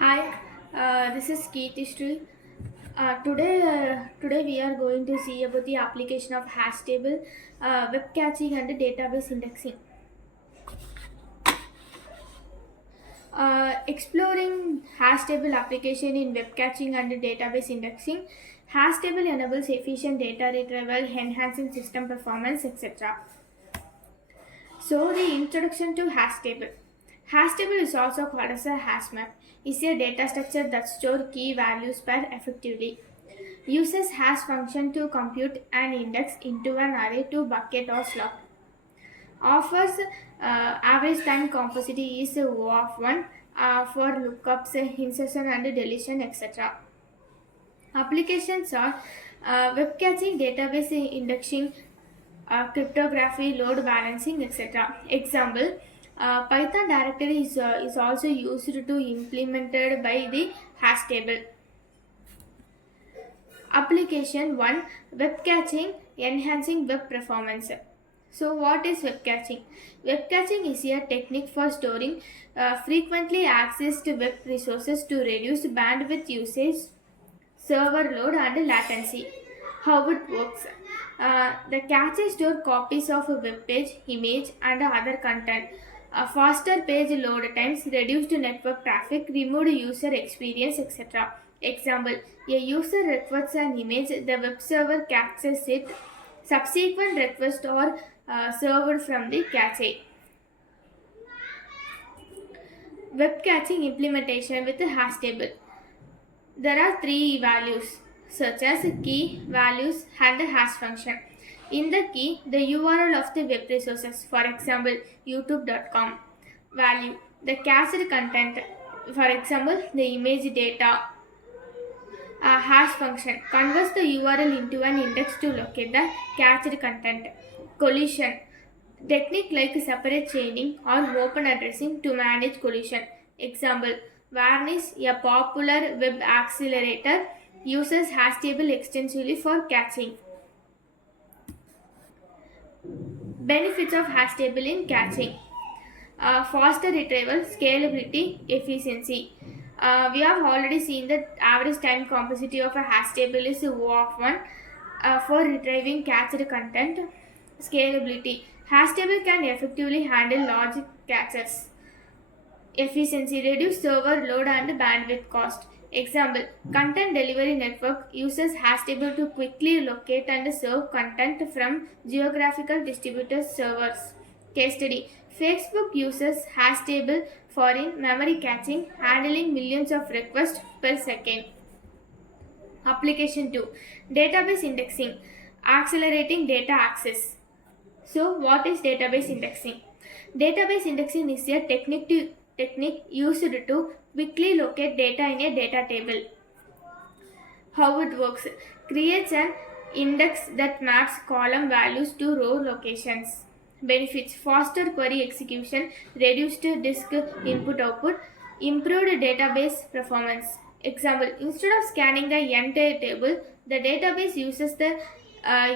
Hi, this is Keertishri. Today we are going to see about the application of hash table, web caching, and database indexing. Exploring hash table application in web caching and database indexing. Hash table enables efficient data retrieval, enhancing system performance, etc. So the introduction to hash table. Hash table is also called as a hash map. Is a data structure that stores key values per effectively. Uses hash function to compute an index into an array to bucket or slot. Offers average time complexity is O of 1 for lookups, insertion and deletion, etc. Applications are web caching, database indexing, cryptography, load balancing, etc. Example, Python directory is also used to implemented by the hash table. Application 1, web caching, enhancing web performance. So what is web caching? Web caching is a technique for storing frequently accessed web resources to reduce bandwidth usage, server load and latency. How it works? The cache store copies of a web page, image and other content. Faster page load times, reduced network traffic, removed user experience, etc. Example, a user requests an image, the web server caches it, subsequent requests are served from the cache. Web caching implementation with a hash table. There are three values such as key, values and a hash function. In the key, the URL of the web resources, for example, youtube.com. Value, the cached content, for example, the image data. Hash function, converts the URL into an index to locate the cached content. Collision, technique like separate chaining or open addressing to manage collision. Example, Varnish, a popular web accelerator, uses hash table extensively for caching. Benefits of hash table in caching. Faster retrieval, scalability, efficiency. We have already seen that average time complexity of a hash table is O of 1 for retrieving cached content. Scalability. Hash table can effectively handle large caches. Efficiency, reduce server load and bandwidth cost. Example, content delivery network uses hash table to quickly locate and serve content from geographical distributed servers. Case study, Facebook uses hash table for in-memory caching, handling millions of requests per second. Application 2, database indexing, accelerating data access. So, what is database indexing? Database indexing is a technique used to quickly locate data in a data table. How it works? Creates an index that maps column values to row locations. Benefits: faster query execution, reduced disk input output, improved database performance. Example, instead of scanning the entire table, the database uses the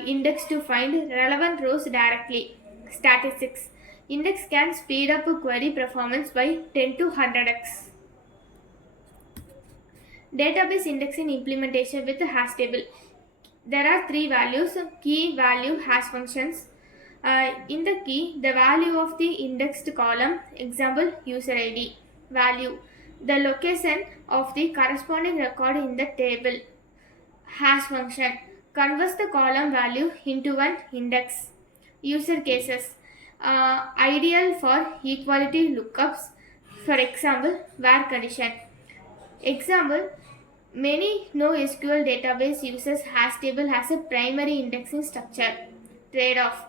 index to find relevant rows directly. Statistics: index can speed up query performance by 10 to 100x. Database indexing implementation with a hash table. There are three values: key, value, hash functions. In the key, the value of the indexed column, example, user ID. Value, the location of the corresponding record in the table. Hash function, converts the column value into an index. User cases, ideal for equality lookups, for example, where condition. Example, many NoSQL database uses hash table as a primary indexing structure. Trade-off,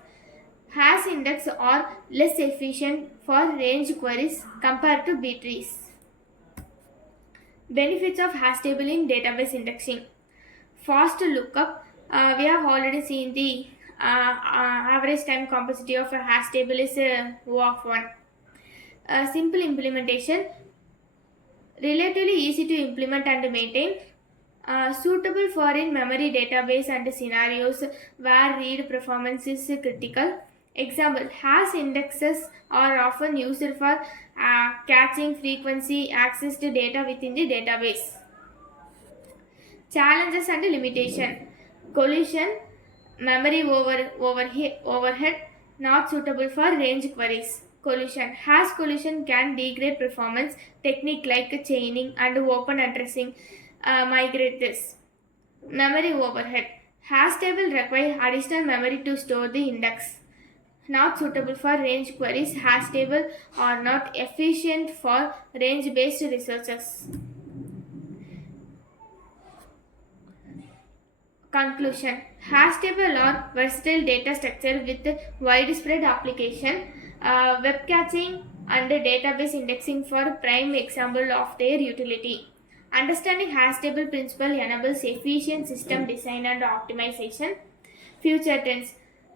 hash index are less efficient for range queries compared to B-trees. Benefits of hash table in database indexing. Fast lookup, we have already seen the average time complexity of a hash table is O of 1. Simple implementation, relatively easy to implement and maintain, suitable for in-memory database and scenarios where read performance is critical. Example, hash indexes are often used for catching frequency access to data within the database. Challenges and limitation. Collision, overhead, not suitable for range queries. Collision. Hash collision can degrade performance. Technique like chaining and open addressing migrate this. Memory overhead. Hash table require additional memory to store the index. Not suitable for range queries. Hash table are not efficient for range-based researches. Conclusion. Hash table are versatile data structure with widespread application. Web caching and database indexing for prime example of their utility. Understanding hash table principle enables efficient system design and optimization. Future trends.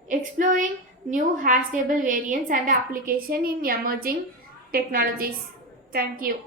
Exploring new hash table variants and application in emerging technologies. Thank you.